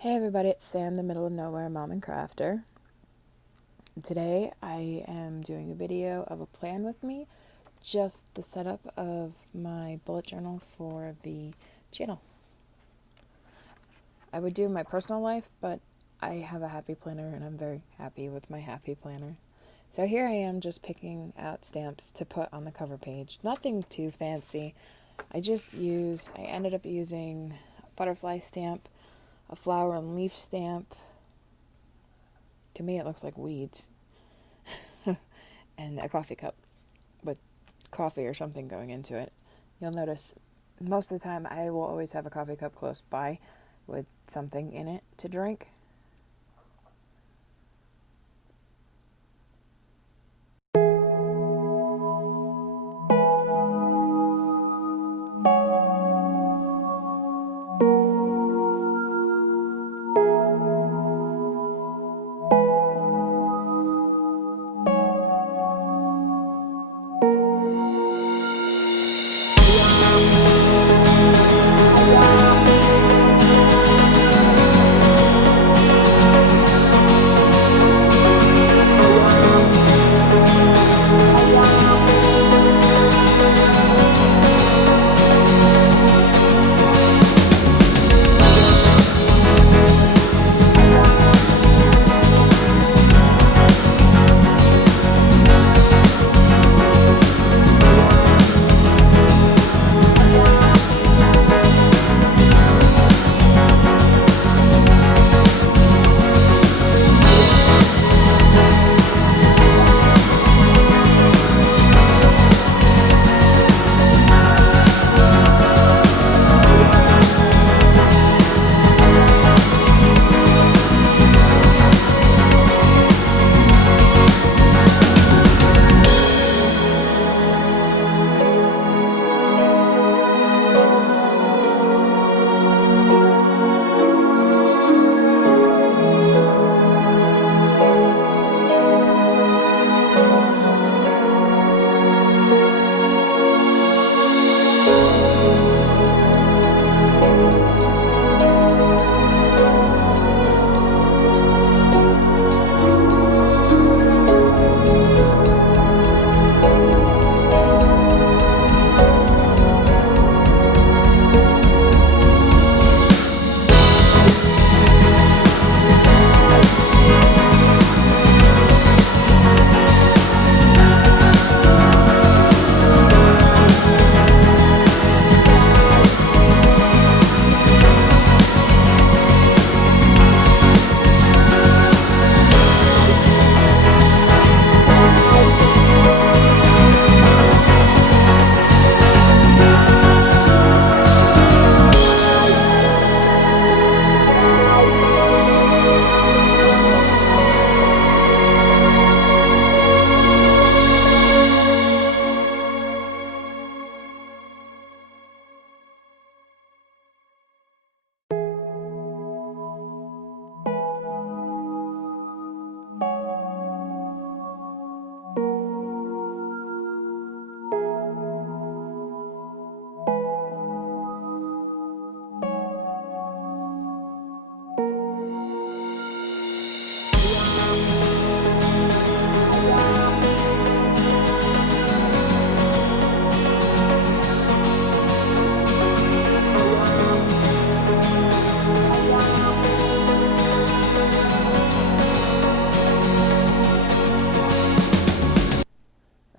Hey everybody, it's Sam, the middle of nowhere mom and crafter. Today I am doing a video of a plan with me, just the setup of my bullet journal for the channel. I would do my personal life, but I have a happy planner and I'm very happy with my happy planner. So here I am just picking out stamps to put on the cover page. Nothing too fancy. I ended up using a butterfly stamp, a flower and leaf stamp. To me, it looks like weeds. And a coffee cup with coffee or something going into it. You'll notice most of the time I will always have a coffee cup close by with something in it to drink.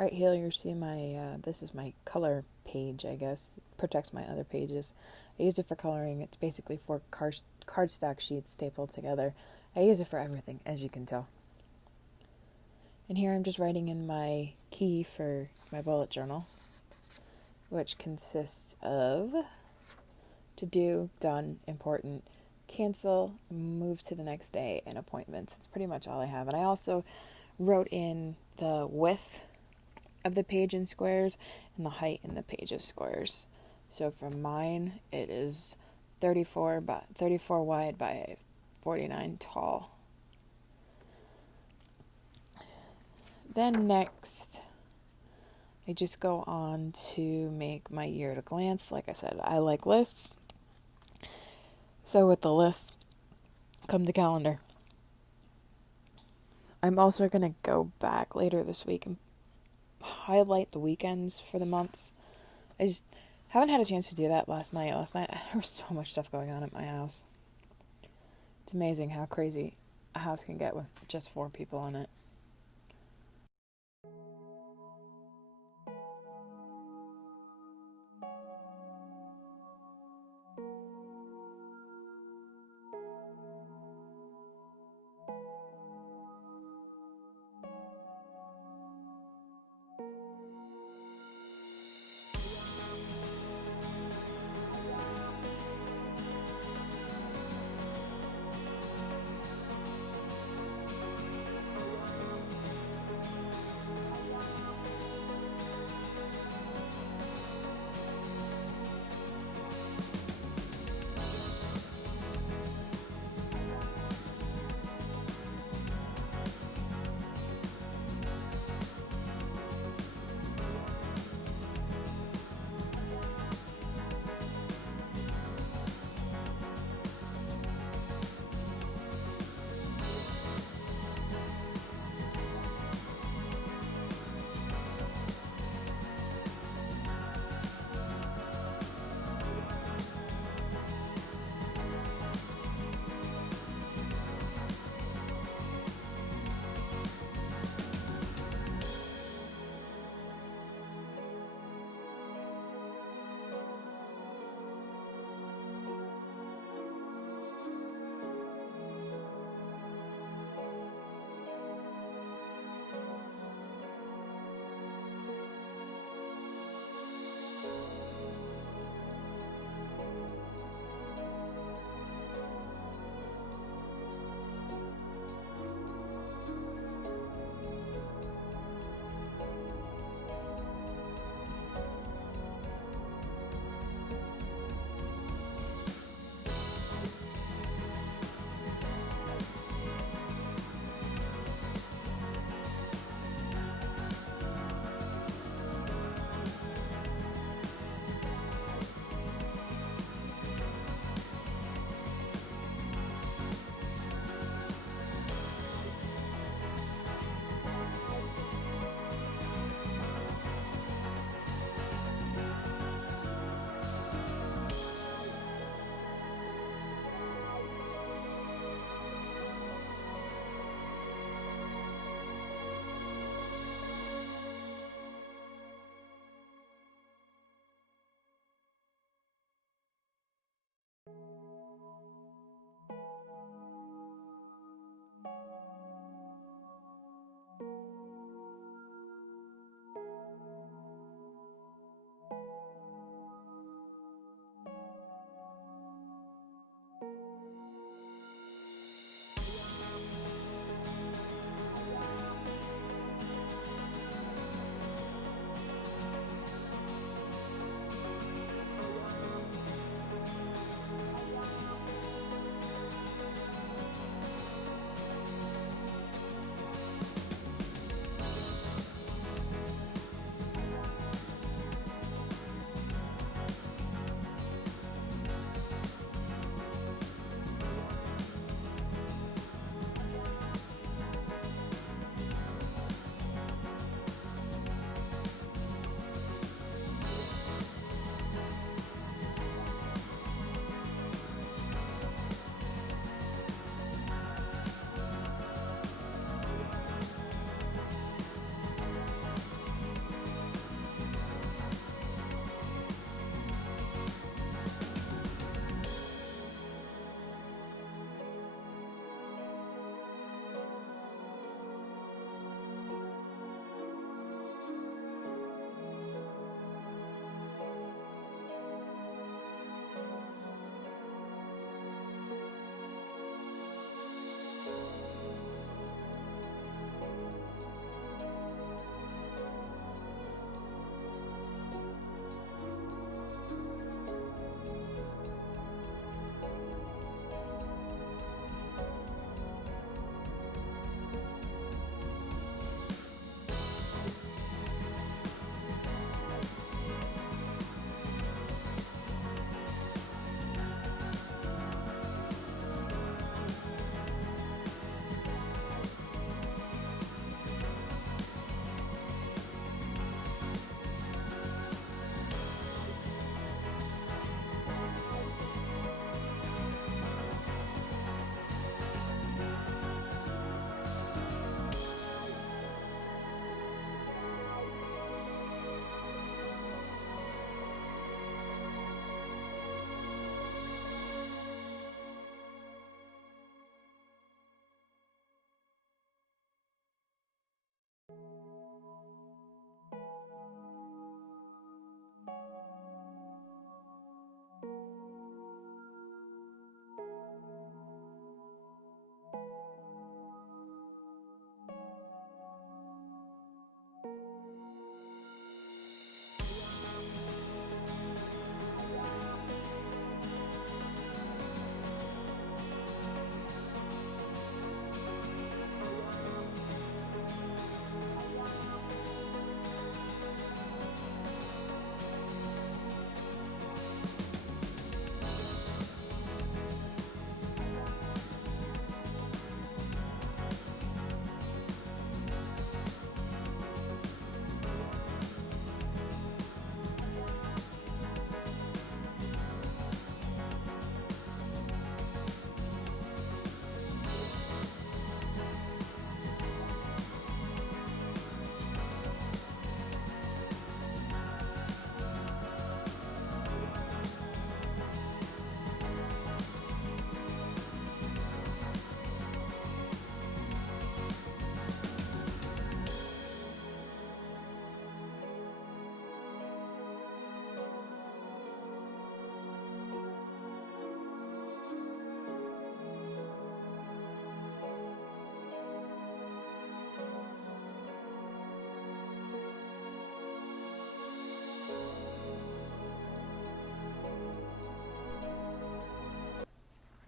Right here you see this is my color page, I guess. It protects my other pages. I use it for coloring. It's basically 4 cardstock sheets stapled together. I use it for everything, as you can tell. And here I'm just writing in my key for my bullet journal, which consists of to do, done, important, cancel, move to the next day, and appointments. It's pretty much all I have. And I also wrote in the width of the page in squares and the height in the page of squares. So for mine, it is 34 wide by 49 tall. Then next, I just go on to make my year at a glance. Like I said, I like lists. So with the list, come the calendar. I'm also going to go back later this week and highlight the weekends for the months. I just haven't had a chance to do that last night. There was so much stuff going on at my house. It's amazing how crazy a house can get with just 4 people in it.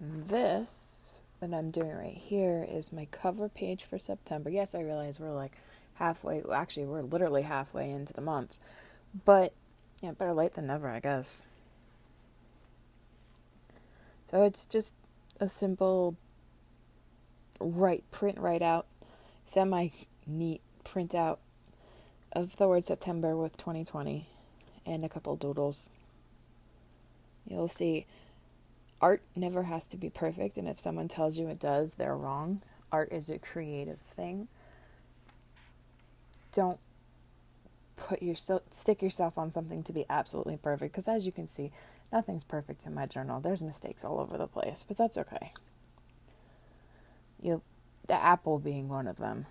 This that I'm doing right here is my cover page for September. Yes, I realize we're like halfway, well, actually, we're literally halfway into the month. But, yeah, better late than never, I guess. So it's just a simple print right out, semi neat print out of the word September with 2020 and a couple doodles. You'll see art never has to be perfect, and if someone tells you it does, they're wrong. Art is a creative thing. Don't stick yourself on something to be absolutely perfect, because as you can see, nothing's perfect in my journal. There's mistakes all over the place, but that's okay. The apple being one of them.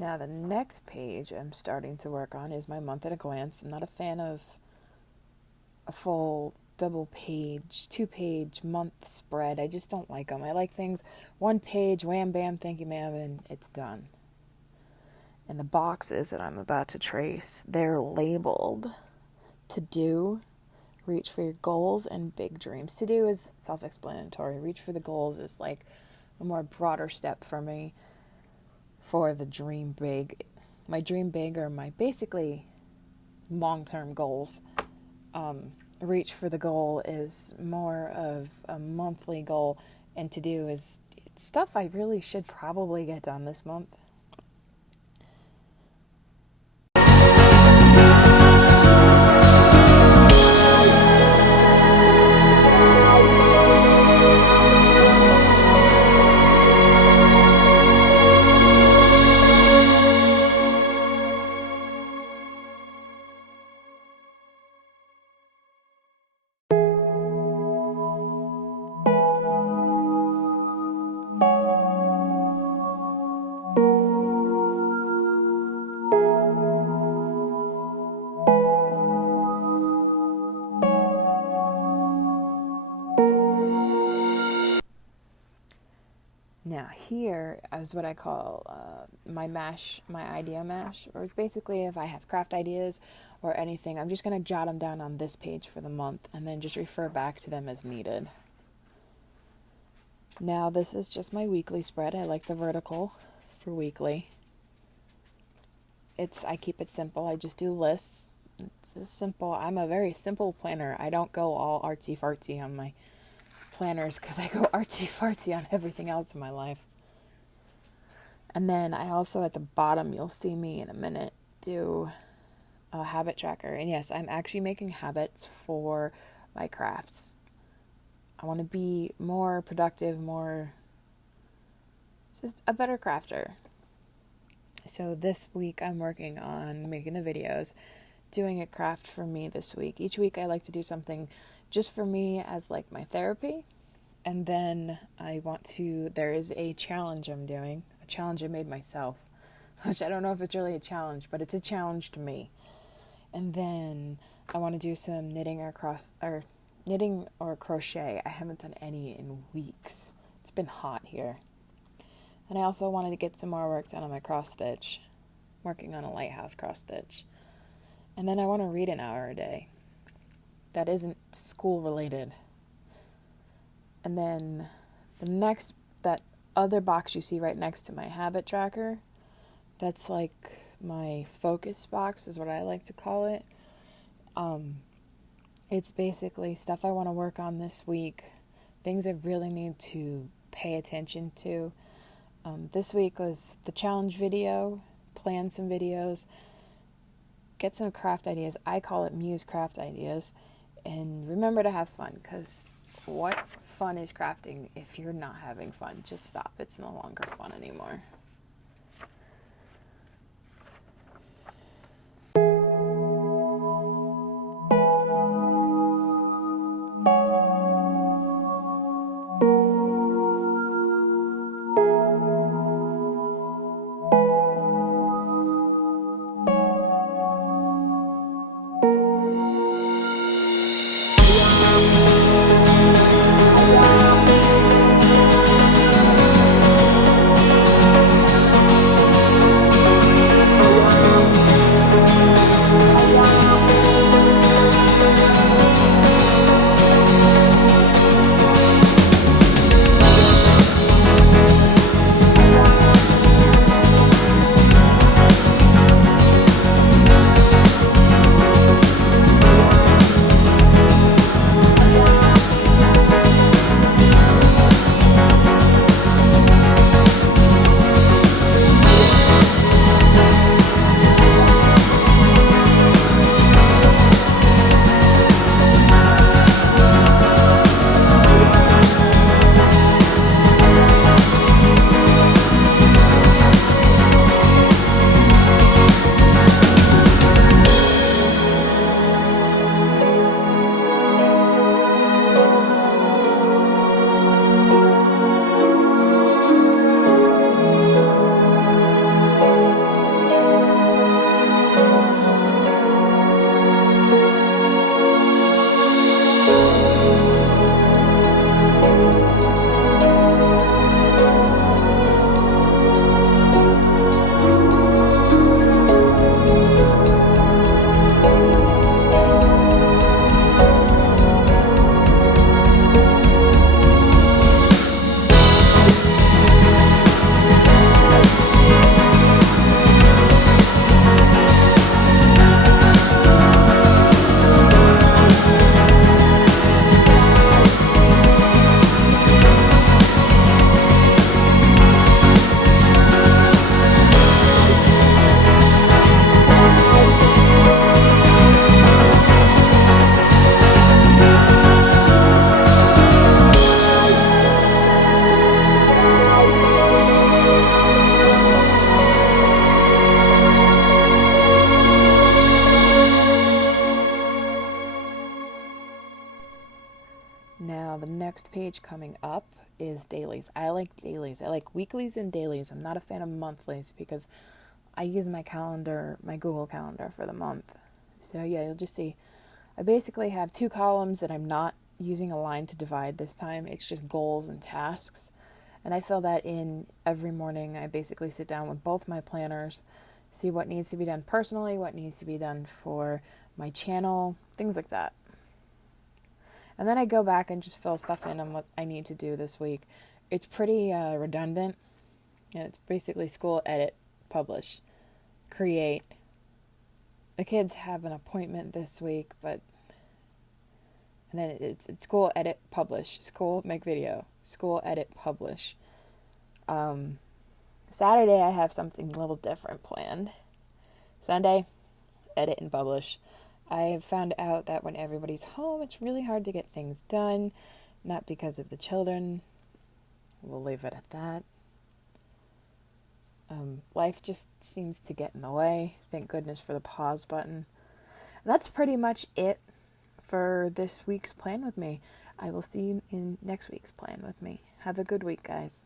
Now the next page I'm starting to work on is my month at a glance. I'm not a fan of a full double page, 2-page month spread. I just don't like them. I like things 1 page, wham bam, thank you ma'am, and it's done. And the boxes that I'm about to trace, they're labeled to do, reach for your goals, and big dreams. To do is self-explanatory. Reach for the goals is like a more broader step for me. For the dream big, my dream big are my basically long-term goals. Reach for the goal is more of a monthly goal, and to do is stuff I really should probably get done this month. Now here is what I call my mash, my idea mash, or it's basically if I have craft ideas or anything, I'm just going to jot them down on this page for the month and then just refer back to them as needed. Now this is just my weekly spread. I like the vertical for weekly. I keep it simple. I just do lists. It's just simple. I'm a very simple planner. I don't go all artsy fartsy on my planners because I go artsy fartsy on everything else in my life. And then I also at the bottom, you'll see me in a minute, do a habit tracker. And yes, I'm actually making habits for my crafts. I want to be more productive, just a better crafter. So this week I'm working on making the videos, doing a craft for me this week. Each week I like to do something just for me as like my therapy. And then there is a challenge I'm doing, a challenge I made myself, which I don't know if it's really a challenge, but it's a challenge to me. And then I want to do some knitting or knitting or crochet. I haven't done any in weeks. It's been hot here. And I also wanted to get some more work done on my cross stitch. I'm working on a lighthouse cross stitch. And then I want to read an hour a day. That isn't school related. And then that other box you see right next to my habit tracker, that's like my focus box is what I like to call it. It's basically stuff I want to work on this week, things I really need to pay attention to. This week was the challenge video, plan some videos, get some craft ideas. I call it Muse craft ideas. And remember to have fun, because what fun is crafting if you're not having fun? Just stop. It's no longer fun anymore. Now, the next page coming up is dailies. I like dailies. I like weeklies and dailies. I'm not a fan of monthlies because I use my calendar, my Google Calendar for the month. So yeah, you'll just see I basically have two columns that I'm not using a line to divide this time. It's just goals and tasks. And I fill that in every morning. I basically sit down with both my planners, see what needs to be done personally, what needs to be done for my channel, things like that. And then I go back and just fill stuff in on what I need to do this week. It's pretty redundant. And it's basically school, edit, publish, create. The kids have an appointment this week, and then it's school, edit, publish, school, make video, school, edit, publish. Saturday I have something a little different planned. Sunday, edit and publish. I found out that when everybody's home, it's really hard to get things done, not because of the children. We'll leave it at that. Life just seems to get in the way. Thank goodness for the pause button. And that's pretty much it for this week's Plan With Me. I will see you in next week's Plan With Me. Have a good week, guys.